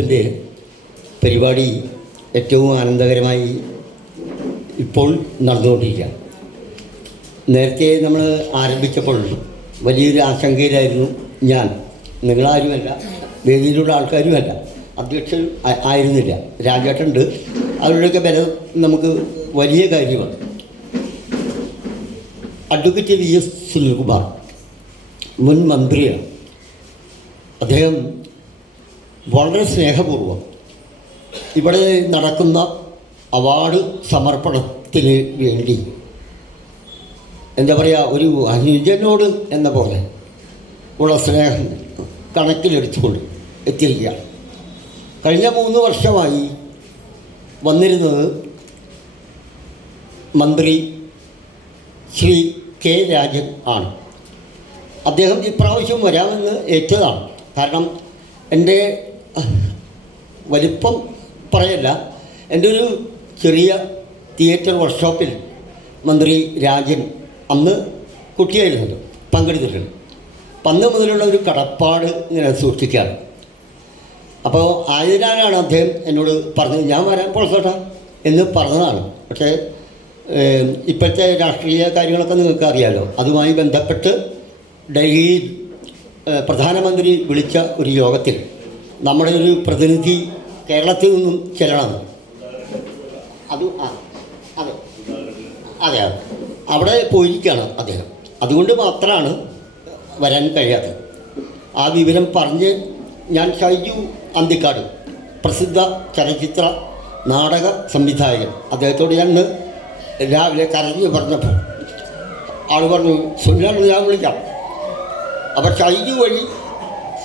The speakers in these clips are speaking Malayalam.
തെരഞ്ഞെടുപ്പിന്റെ പരിപാടി ഏറ്റവും ആനന്ദകരമായി ഇപ്പോൾ നടന്നുകൊണ്ടിരിക്കുകയാണ്. നേരത്തെ നമ്മൾ ആരംഭിച്ചപ്പോൾ വലിയൊരു ആശങ്കയിലായിരുന്നു ഞാൻ. നിങ്ങളാരുമല്ല വേദിയിലുള്ള ആൾക്കാരുമല്ല അധ്യക്ഷൻ ആയിരുന്നില്ല. രാജേട്ടുണ്ട് അവരുടെയൊക്കെ ബലം നമുക്ക് വലിയ കാര്യമാണ്. അഡ്വക്കേറ്റ് വി എസ് സുനിൽകുമാർ മുൻ മന്ത്രിയാണ്. അദ്ദേഹം വളരെ സ്നേഹപൂർവം ഇവിടെ നടക്കുന്ന അവാർഡ് സമർപ്പണത്തിന് വേണ്ടി എന്താ പറയുക ഒരു അനുജനോട് എന്ന പോലെ ഉള്ള സ്നേഹം കണക്കിലെടുത്തുകൊണ്ട് എത്തിയിരിക്കുകയാണ് കഴിഞ്ഞ മൂന്ന് വർഷമായി വന്നിരുന്നത് മന്ത്രി ശ്രീ കെ രാജൻ ആണ്. അദ്ദേഹം ഇപ്രാവശ്യം വരാമെന്ന് ഏറ്റതാണ്. കാരണം എന്റെ വലിപ്പം പറയല്ല. എന്റെ ഒരു ചെറിയ തിയേറ്റർ വർക്ക്ഷോപ്പിൽ മന്ത്രി രാജൻ അന്ന് കുട്ടിയായിരുന്നത് പങ്കെടുത്തിട്ടുണ്ട്. പന്ത് മുതലുള്ള ഒരു കടപ്പാട് ഇങ്ങനെ സൂക്ഷിക്കുകയാണ് അപ്പോൾ ആയതിനാലാണ് അദ്ദേഹം എന്നോട് പറഞ്ഞത് ഞാൻ വരാൻ പുറത്തോട്ടാ എന്ന് പറഞ്ഞതാണ്. പക്ഷേ ഇപ്പോഴത്തെ രാഷ്ട്രീയ കാര്യങ്ങളൊക്കെ നിങ്ങൾക്ക് അറിയാമല്ലോ അതുമായി ബന്ധപ്പെട്ട് ഡൽഹിയിൽ പ്രധാനമന്ത്രി വിളിച്ച ഒരു യോഗത്തിൽ നമ്മുടെ ഒരു പ്രതിനിധി കേരളത്തിൽ നിന്നും ചെല്ലണം. അത് ആ അതെ. അതെ അവിടെ പോയിരിക്കുകയാണ് അദ്ദേഹം. അതുകൊണ്ട് മാത്രമാണ് വരാൻ കഴിയാത്തത്. ആ വിവരം പറഞ്ഞ് ഞാൻ ഷൈജു അന്തിക്കാട് പ്രസിദ്ധ ചലച്ചിത്ര നാടക സംവിധായകൻ. അദ്ദേഹത്തോട് ഞാൻ രാവിലെ കരഞ്ഞ് പറഞ്ഞപ്പോൾ ആൾ പറഞ്ഞു സുനിലാണ് ഞാൻ വിളിക്കാം. അപ്പോൾ ഷൈജു വഴി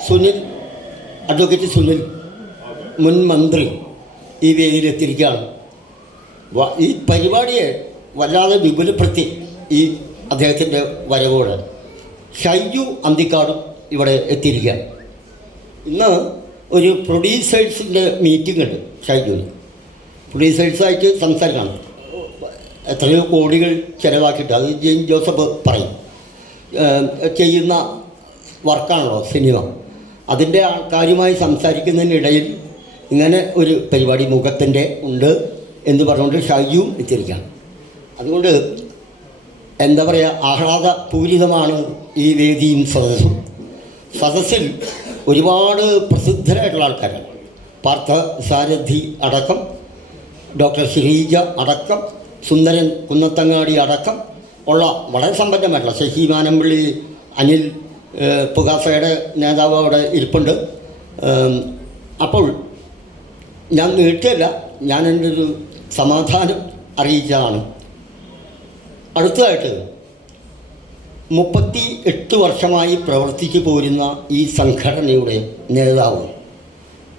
സുനിൽ അഡ്വക്കേറ്റ് സുനിൽ മുൻ മന്ത്രി ഈ വേദിയിലെത്തിയിരിക്കുകയാണ്. ഈ പരിപാടിയെ വല്ലാതെ വിപുലപ്പെടുത്തി ഈ അദ്ദേഹത്തിന്റെ വരവോട് ഷൈജു അന്തിക്കാടും ഇവിടെ എത്തിയിരിക്കുക ഇന്ന് ഒരു പ്രൊഡ്യൂസേഴ്സിന്റെ മീറ്റിംഗ് ഉണ്ട് ഷൈജുവിന്. പ്രൊഡ്യൂസേഴ്സായിട്ട് സംസാരിക്കണം. എത്രയോ കോടികൾ ചിലവാക്കിയിട്ട് അത് ജെയിൻ ജോസഫ് പറയും. ചെയ്യുന്ന വർക്കാണല്ലോ സിനിമ. അതിന്റെ ആൾക്കാരുമായി സംസാരിക്കുന്നതിനിടയിൽ ഇങ്ങനെ ഒരു പരിപാടി മുഖത്തിന്റെ ഉണ്ട് എന്ന് പറഞ്ഞുകൊണ്ട് ഷൈയും എത്തിയിരിക്കുകയാണ് അതുകൊണ്ട് എന്താ പറയുക ആഹ്ലാദ പൂരിതമാണ് ഈ വേദിയും സദസ്സും. സദസ്സിൽ ഒരുപാട് പ്രസിദ്ധരായിട്ടുള്ള ആൾക്കാരാണ്. പാർത്ഥ സാരഥി അടക്കം ഡോക്ടർ ശ്രീജ അടക്കം സുന്ദരൻ കുന്നത്തങ്ങാടി അടക്കം ഉള്ള വളരെ സമ്പന്നമായിട്ടുള്ള ശശി മാനമ്പള്ളി അനിൽ പുകാസയുടെ നേതാവ് അവിടെ ഇരിപ്പുണ്ട്. അപ്പോൾ ഞാൻ നീട്ടിയല്ല ഞാൻ എന്റെ ഒരു സമാധാനം അറിയിച്ചതാണ്. അടുത്തതായിട്ട് മുപ്പത്തി എട്ട് വർഷമായി പ്രവർത്തിച്ചു പോരുന്ന ഈ സംഘടനയുടെ നേതാവ്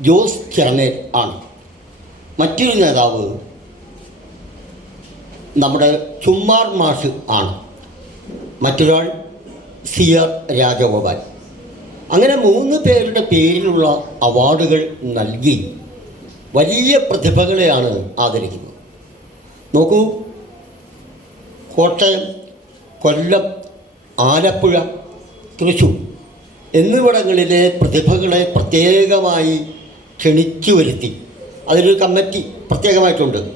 ജോസ് ചെറമേൽ ആണ്. മറ്റൊരു നേതാവ് നമ്മുടെ ചുമ്മാർ മാഷ് ആണ്. മറ്റൊരാൾ സി ആർ രാജഗോപാൽ. അങ്ങനെ മൂന്ന് പേരുടെ പേരിലുള്ള അവാർഡുകൾ നൽകി വലിയ പ്രതിഭകളെയാണ് ആദരിക്കുന്നത്. നോക്കൂ കോട്ടയം കൊല്ലം ആലപ്പുഴ തൃശ്ശൂർ എന്നിവിടങ്ങളിലെ പ്രതിഭകളെ പ്രത്യേകമായി ക്ഷണിച്ചു വരുത്തി. അതിലൊരു കമ്മിറ്റി പ്രത്യേകമായിട്ടുണ്ട്.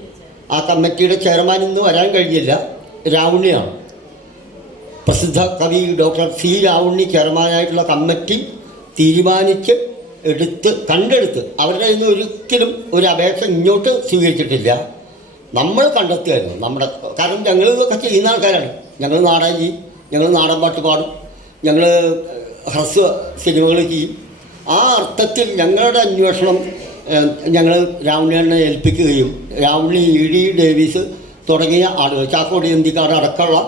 ആ കമ്മിറ്റിയുടെ ചെയർമാൻ ഇന്ന് വരാൻ കഴിയില്ല രാവുണ്ണിയാണ്. പ്രസിദ്ധ കവി ഡോക്ടർ സി രാവുണ്ണി ചെയർമാനായിട്ടുള്ള കമ്മിറ്റി തീരുമാനിച്ച് എടുത്ത് കണ്ടെടുത്ത് അവരുടെ നിന്ന് ഒരിക്കലും ഒരു അപേക്ഷ ഇങ്ങോട്ട് സ്വീകരിച്ചിട്ടില്ല. നമ്മൾ കണ്ടെത്തുകയായിരുന്നു. നമ്മുടെ കാരണം ഞങ്ങൾ ഇതൊക്കെ ചെയ്യുന്ന ആൾക്കാരാണ്. ഞങ്ങൾ നാടകം ഞങ്ങൾ നാടൻ പാട്ട് പാടും. ഞങ്ങൾ ഹ്രസ്വ സിനിമകൾ ചെയ്യും. ആ അർത്ഥത്തിൽ ഞങ്ങളുടെ അന്വേഷണം ഞങ്ങൾ രാവണിയെ ഏൽപ്പിക്കുകയും രാവണി ഇ ഡി ഡേവിസ് തുടങ്ങിയ ആളുകൾ ചാക്കോടി എന്തിക്കാട് അടക്കമുള്ള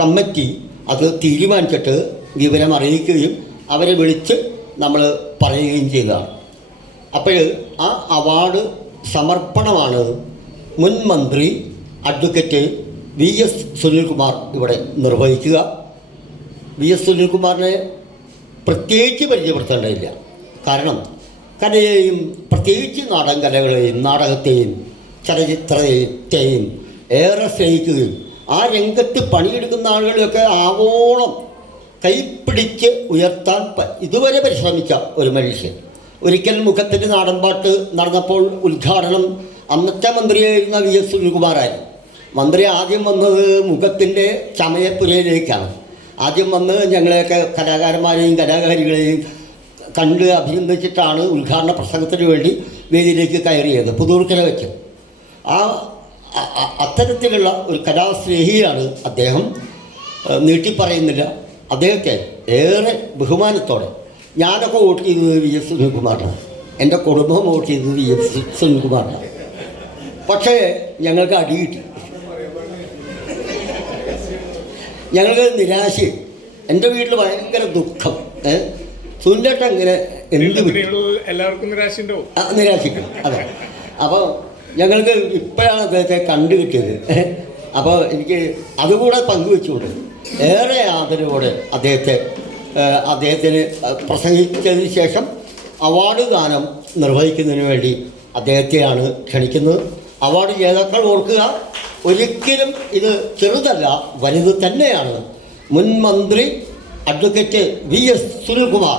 കമ്മിറ്റി അത് തീരുമാനിച്ചിട്ട് വിവരം അറിയിക്കുകയും അവരെ വിളിച്ച് നമ്മൾ പറയുകയും ചെയ്തതാണ്. അപ്പോൾ ആ അവാർഡ് സമർപ്പണമാണ് മുൻ മന്ത്രി അഡ്വക്കേറ്റ് വി എസ് സുനിൽകുമാർ ഇവിടെ നിർവഹിക്കുക. വി എസ് സുനിൽകുമാറിനെ പ്രത്യേകിച്ച് പരിചയപ്പെടുത്തേണ്ടതില്ല. കാരണം കലയെയും പ്രത്യേകിച്ച് നാടൻ കലകളെയും നാടകത്തെയും ചലച്ചിത്രത്തെയും ഏറെ സ്നേഹിക്കുകയും ആ രംഗത്ത് പണിയെടുക്കുന്ന ആളുകളെയൊക്കെ ആവോളം കൈപ്പിടിച്ച് ഉയർത്താൻ ഇതുവരെ പരിശ്രമിച്ച ഒരു മനുഷ്യൻ. ഒരിക്കൽ മുഖത്തിന്റെ നാടൻപാട്ട് നടന്നപ്പോൾ ഉദ്ഘാടനം അന്നത്തെ മന്ത്രിയായിരുന്ന വി എസ് സുനിൽകുമാറായിരുന്നു. മന്ത്രി ആദ്യം വന്നത് മുഖത്തിന്റെ ചമയപ്പുരയിലേക്കാണ്. ആദ്യം വന്ന് ഞങ്ങളെയൊക്കെ കലാകാരന്മാരെയും കലാകാരികളെയും കണ്ട് അഭിനന്ദിച്ചിട്ടാണ് ഉദ്ഘാടന പ്രസംഗത്തിന് വേണ്ടി വേദിയിലേക്ക് കയറിയത് പുതൂർക്കര വെച്ച്. ആ അത്തരത്തിലുള്ള ഒരു കലാസ്നേഹിയാണ് അദ്ദേഹം നീട്ടി നീട്ടിപ്പറയുന്നില്ല. അദ്ദേഹത്തെ ഏറെ ബഹുമാനത്തോടെ ഞാനൊക്കെ വോട്ട് ചെയ്തത് വി എസ് സുനിൽകുമാറിനാണ്. എന്റെ കുടുംബം വോട്ട് ചെയ്തത് വി എസ് സുനിൽകുമാറിനാണ്. പക്ഷേ ഞങ്ങൾക്ക് അടി കിട്ടി. ഞങ്ങൾക്ക് നിരാശ. എന്റെ വീട്ടിൽ ഭയങ്കര ദുഃഖം. സുനിലേട്ട ഇങ്ങനെ എന്ത് എല്ലാവർക്കും നിരാശ നിരാശിക്കണം അതെ. അപ്പോൾ ഞങ്ങൾക്ക് ഇപ്പോഴാണ് അദ്ദേഹത്തെ കണ്ടു കിട്ടിയത്. അപ്പോൾ എനിക്ക് അതുകൂടെ പങ്കുവെച്ചുകൊണ്ട് ഏറെ ആദരവോടെ അദ്ദേഹത്തെ അദ്ദേഹത്തിന് പ്രസംഗിച്ചതിന് ശേഷം അവാർഡ് ദാനം നിർവഹിക്കുന്നതിന് വേണ്ടി അദ്ദേഹത്തെയാണ് ക്ഷണിക്കുന്നത്. അവാർഡ് ജേതാക്കൾ ഓർക്കുക ഒരിക്കലും ഇത് ചെറുതല്ല വലുത് തന്നെയാണ്. മുൻ മന്ത്രി അഡ്വക്കേറ്റ് വി എസ് സുനിൽകുമാർ